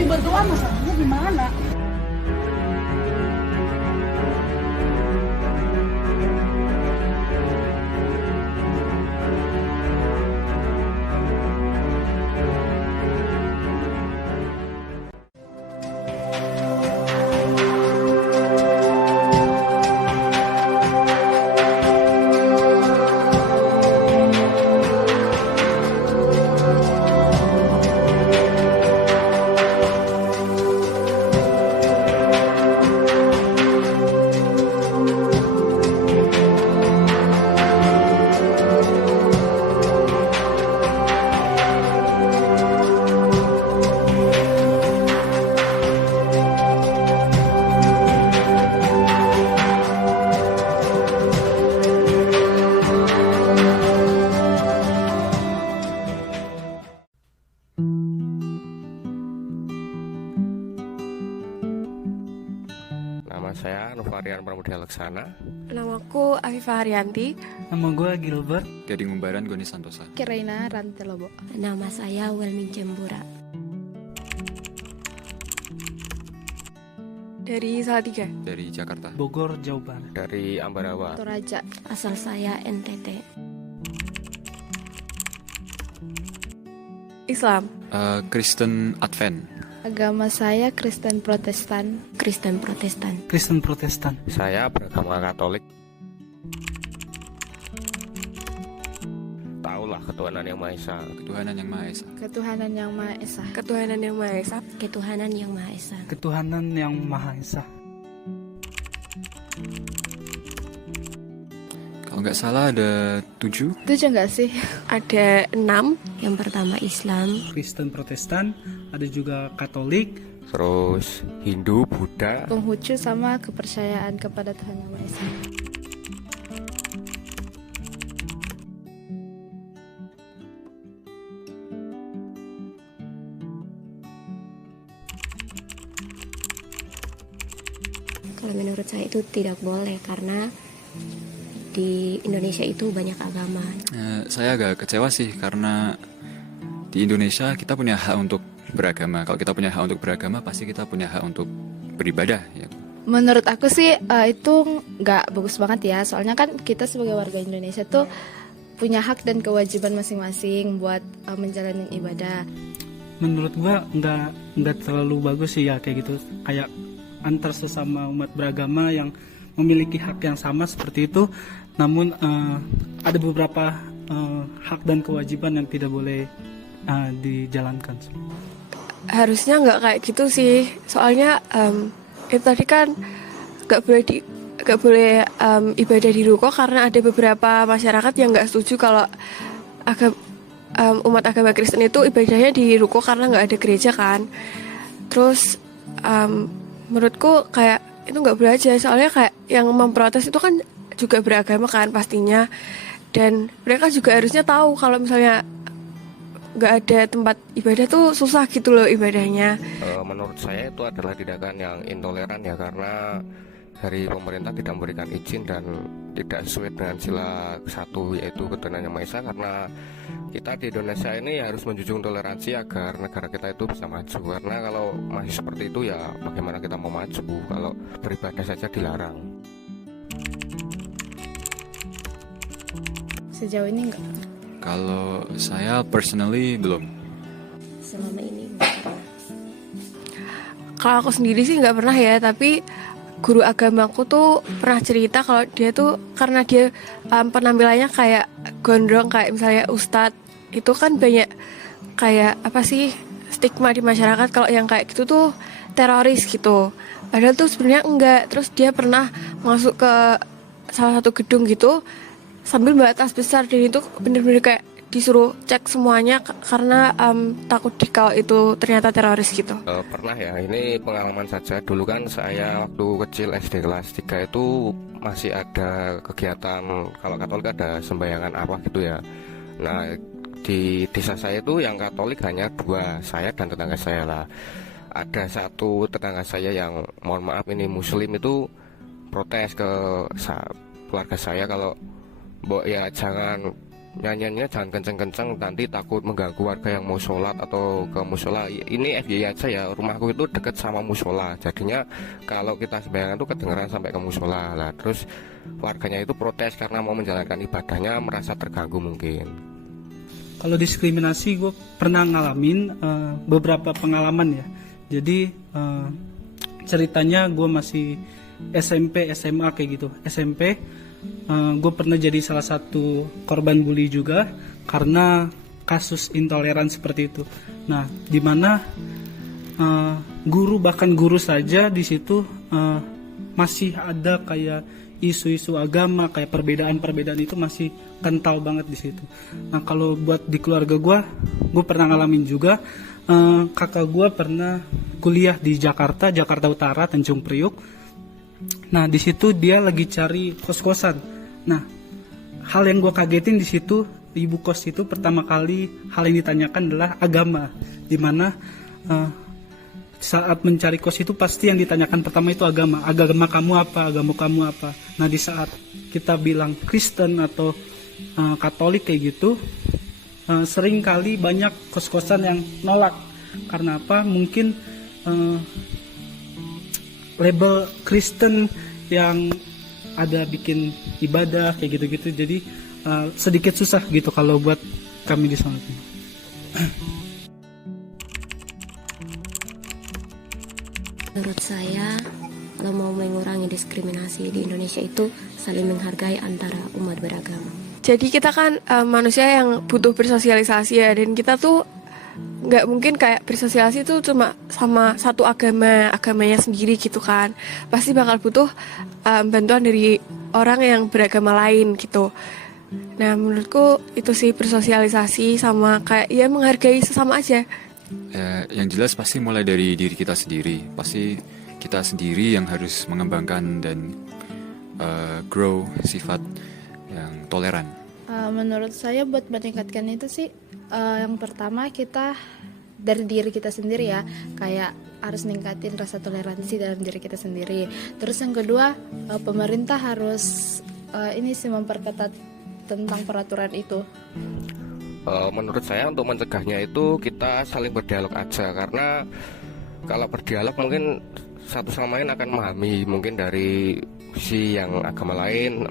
kami berdoa, masalahnya gimana? Nama saya Novarian Pramudia Laksana. Namaku Afifah Haryanti. Nama gue Gilbert. Gading Umbaran Goni Santosa. Kiraina Rantelobo. Nama saya Welmin Cembura. Dari Salatiga. Dari Jakarta. Bogor, Jawa Barat. Dari Ambarawa. Toraja. Asal saya NTT. Islam. Kristen Advent. Agama saya Kristen Protestan. Kristen Protestan. Kristen Protestan. Saya beragama Katolik. Taulah ketuhanan yang Maha Esa. Ketuhanan yang Maha Esa. Ketuhanan yang Maha Esa. Ketuhanan yang Maha Esa. Ketuhanan yang Maha Esa. Ketuhanan yang Maha Esa. Kalau nggak salah ada 7. 7 nggak sih? Ada 6. Yang pertama Islam. Kristen Protestan. Ada juga Katolik. Terus Hindu, Buddha. Konghucu sama kepercayaan kepada Tuhan Yang Maha Esa. Kalau menurut saya itu tidak boleh karena di Indonesia itu banyak agama. Saya agak kecewa sih karena di Indonesia kita punya hak untuk beragama. Kalau kita punya hak untuk beragama, pasti kita punya hak untuk beribadah. Ya. Menurut aku sih itu nggak bagus banget ya. Soalnya kan kita sebagai warga Indonesia tuh punya hak dan kewajiban masing-masing buat menjalani ibadah. Menurut gue nggak terlalu bagus sih ya kayak gitu. Kayak antar sesama umat beragama yang memiliki hak yang sama seperti itu. Namun ada beberapa hak dan kewajiban yang tidak boleh dijalankan. Harusnya nggak kayak gitu sih. Soalnya itu tadi kan nggak boleh ibadah di ruko karena ada beberapa masyarakat yang nggak setuju kalau umat agama Kristen itu ibadahnya di ruko karena nggak ada gereja kan. Terus menurutku kayak itu nggak boleh aja. Soalnya kayak yang memprotes itu kan juga beragama kan pastinya. Dan mereka juga harusnya tahu kalau misalnya nggak ada tempat ibadah tuh susah gitu loh ibadahnya. Menurut saya itu adalah tindakan yang intoleran ya, karena dari pemerintah tidak memberikan izin dan tidak sesuai dengan sila 1 yaitu ketuhanan yang Maha Esa. Karena kita di Indonesia ini harus menjunjung toleransi agar negara kita itu bisa maju. Karena kalau masih seperti itu ya bagaimana kita mau maju kalau beribadah saja dilarang. Sejauh ini enggak. Kalau saya personally belum. Selama ini Kalau aku sendiri sih nggak pernah ya, tapi guru agamaku tuh pernah cerita kalau dia tuh karena dia penampilannya kayak gondrong kayak misalnya ustadz, itu kan banyak kayak apa sih stigma di masyarakat kalau yang kayak gitu tuh teroris gitu. Padahal tuh sebenarnya enggak. Terus dia pernah masuk ke salah satu gedung gitu sambil bawa tas besar, dan itu bener-bener kayak disuruh cek semuanya karena takut dikau itu ternyata teroris gitu. Pernah ya, ini pengalaman saja. Dulu kan saya waktu kecil SD kelas 3 itu masih ada kegiatan, kalau Katolik ada sembayangan apa gitu ya. Nah di desa saya itu yang Katolik hanya 2, saya dan tetangga saya lah. Ada satu tetangga saya yang mohon maaf ini Muslim itu protes ke keluarga saya kalau mbok ya jangan nyanyiannya jangan kenceng-kenceng, nanti takut mengganggu warga yang mau sholat atau ke musola. Ini FYI aja ya, rumahku itu deket sama musola, jadinya kalau kita sembahyang itu kedengeran sampai ke musola lah. Terus warganya itu protes karena mau menjalankan ibadahnya merasa terganggu mungkin. Kalau diskriminasi gue pernah ngalamin beberapa pengalaman ya. Jadi ceritanya gue masih SMP, SMA kayak gitu. SMP gue pernah jadi salah satu korban bully juga karena kasus intoleran seperti itu. Nah, dimana bahkan guru saja di situ masih ada kayak isu-isu agama, kayak perbedaan-perbedaan itu masih kental banget di situ. Nah, kalau buat di keluarga gue pernah ngalamin juga. Kakak gue pernah kuliah di Jakarta Utara, Tanjung Priuk. Nah, di situ dia lagi cari kos-kosan. Nah, hal yang gue kagetin di situ, ibu kos itu pertama kali hal yang ditanyakan adalah agama. Dimana saat mencari kos itu pasti yang ditanyakan pertama itu agama. Agama kamu apa? Agama kamu apa? Nah, di saat kita bilang Kristen atau Katolik kayak gitu, sering kali banyak kos-kosan yang nolak. Karena apa? Mungkin label Kristen yang ada bikin ibadah kayak gitu-gitu, jadi sedikit susah gitu kalau buat kami di sana. Menurut saya, kalau mau mengurangi diskriminasi di Indonesia itu saling menghargai antara umat beragama. Jadi kita kan manusia yang butuh bersosialisasi ya, dan kita tuh nggak mungkin kayak bersosialisasi itu cuma sama satu agamanya sendiri gitu kan. Pasti bakal butuh bantuan dari orang yang beragama lain gitu. Nah, menurutku itu sih bersosialisasi sama kayak ya menghargai sesama aja. Ya, yang jelas pasti mulai dari diri kita sendiri. Pasti kita sendiri yang harus mengembangkan dan grow sifat yang toleran. Menurut saya buat meningkatkan itu sih yang pertama kita dari diri kita sendiri ya, kayak harus ningkatin rasa toleransi dalam diri kita sendiri. Terus yang kedua, pemerintah harus ini sih memperketat tentang peraturan itu. Menurut saya untuk mencegahnya itu kita saling berdialog aja, karena kalau berdialog mungkin satu sama lain akan memahami mungkin dari si yang agama lain,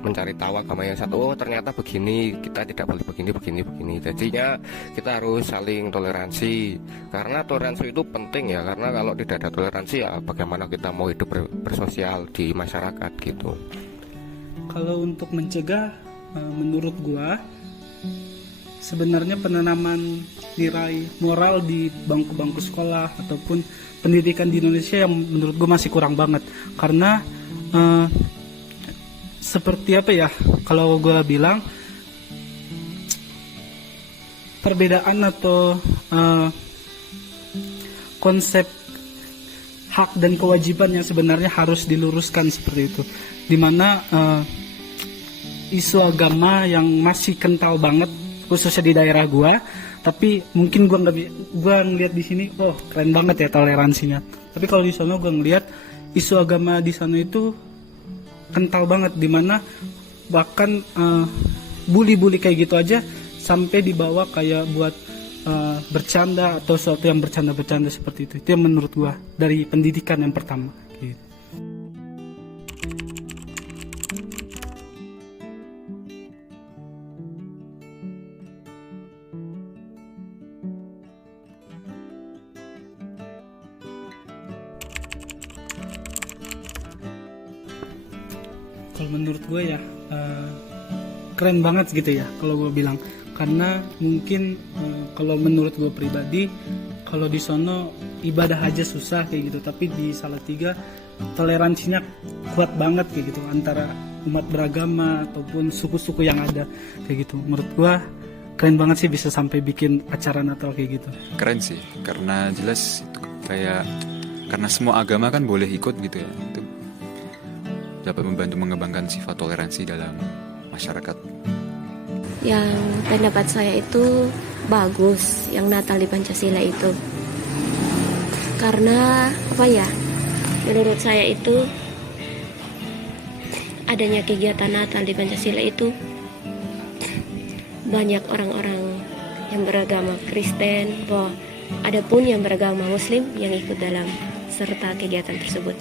mencari tahu agama yang satu, oh ternyata begini, kita tidak boleh begini. Jadinya kita harus saling toleransi, karena toleransi itu penting ya, karena kalau tidak ada toleransi ya bagaimana kita mau hidup bersosial di masyarakat gitu. Kalau untuk mencegah, menurut gua sebenarnya penanaman nilai moral di bangku-bangku sekolah ataupun pendidikan di Indonesia yang menurut gua masih kurang banget, karena seperti apa ya, kalau gue bilang perbedaan atau konsep hak dan kewajiban yang sebenarnya harus diluruskan seperti itu, dimana isu agama yang masih kental banget khususnya di daerah gue, tapi mungkin gue ngeliat di sini, oh keren banget ya toleransinya, tapi kalau di sana gue ngeliat isu agama di sana itu kental banget, dimana bahkan bully kayak gitu aja sampai dibawa kayak buat bercanda atau sesuatu yang bercanda seperti itu. Itu yang menurut gua dari pendidikan yang pertama gitu. Kalau menurut gue ya keren banget gitu ya kalau gue bilang, karena mungkin kalau menurut gue pribadi, kalau di sono ibadah aja susah kayak gitu, tapi di Salatiga toleransinya kuat banget kayak gitu antara umat beragama ataupun suku-suku yang ada kayak gitu. Menurut gue keren banget sih bisa sampai bikin acara Natal kayak gitu. Keren sih, karena jelas itu kayak karena semua agama kan boleh ikut gitu ya. Itu dapat membantu mengembangkan sifat toleransi dalam masyarakat. Yang pendapat saya itu bagus yang Natal di Pancasila itu, karena apa ya, menurut saya itu adanya kegiatan Natal di Pancasila itu banyak orang-orang yang beragama Kristen, ada pun yang beragama Muslim yang ikut dalam serta kegiatan tersebut.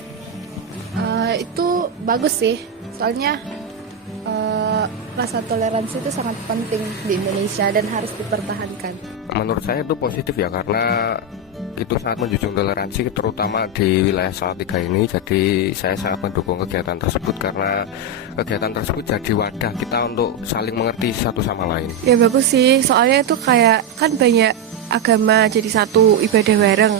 Itu bagus sih, soalnya rasa toleransi itu sangat penting di Indonesia dan harus dipertahankan. Menurut saya itu positif ya, karena itu sangat menjunjung toleransi terutama di wilayah Salatiga ini. Jadi saya sangat mendukung kegiatan tersebut karena kegiatan tersebut jadi wadah kita untuk saling mengerti satu sama lain. Ya bagus sih, soalnya itu kayak kan banyak agama jadi satu, ibadah bareng.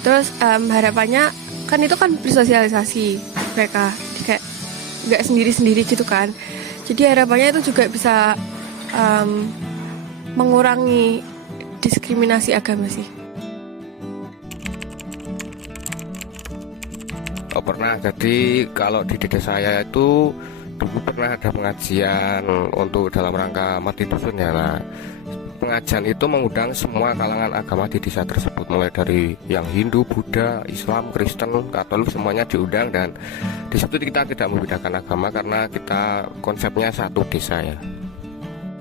Terus harapannya kan itu kan bersosialisasi mereka, kayak nggak sendiri-sendiri gitu kan. Jadi harapannya itu juga bisa mengurangi diskriminasi agama sih. Oh, pernah. Jadi kalau di desa saya itu dulu pernah ada pengajian untuk dalam rangka mati dusun ya. Nah, pengajian itu mengundang semua kalangan agama di desa tersebut, mulai dari yang Hindu, Buddha, Islam, Kristen, Katolik, semuanya diundang. Dan di situ kita tidak membedakan agama karena kita konsepnya satu desa ya.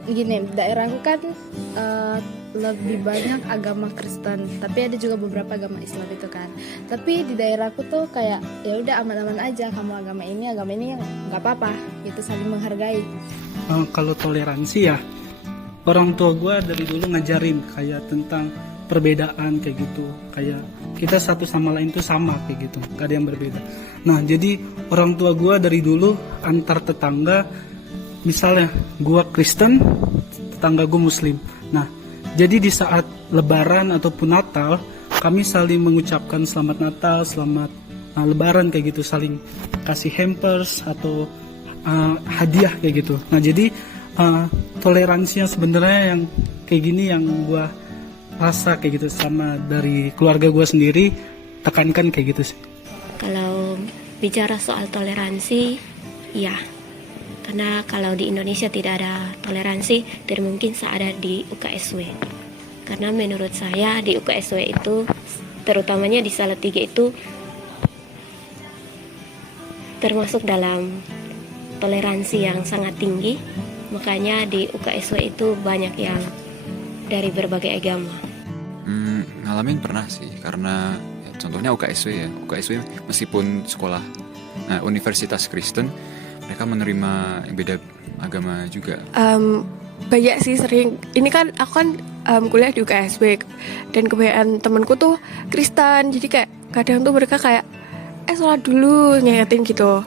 Gini, daerahku kan lebih banyak agama Kristen, tapi ada juga beberapa agama Islam itu kan. Tapi di daerahku tuh kayak ya udah aman-aman aja, kamu agama ini nggak apa-apa, itu saling menghargai. Kalau toleransi ya, orang tua gue dari dulu ngajarin kayak tentang perbedaan kayak gitu, kayak kita satu sama lain tuh sama kayak gitu, gak ada yang berbeda. Nah jadi orang tua gue dari dulu antar tetangga, misalnya gue Kristen, tetangga gue Muslim. Nah jadi di saat Lebaran ataupun Natal, kami saling mengucapkan selamat Natal, selamat Lebaran kayak gitu, saling kasih hampers atau hadiah kayak gitu. Nah jadi toleransinya sebenarnya yang kayak gini yang gue rasa kayak gitu, sama dari keluarga gue sendiri tekankan kayak gitu sih. Kalau bicara soal toleransi, ya, karena kalau di Indonesia tidak ada toleransi, tidak mungkin ada di UKSW. Karena menurut saya di UKSW itu, terutamanya di Salatiga itu, termasuk dalam toleransi yang sangat tinggi. Makanya di UKSW itu banyak yang dari berbagai agama. Ngalamin pernah sih, karena ya, contohnya UKSW ya. UKSW meskipun sekolah universitas Kristen, mereka menerima yang beda agama juga. Banyak sih, sering. Ini kan aku kan kuliah di UKSW dan kebanyakan temanku tuh Kristen. Jadi kayak kadang tuh mereka kayak sholat dulu, ngingetin gitu.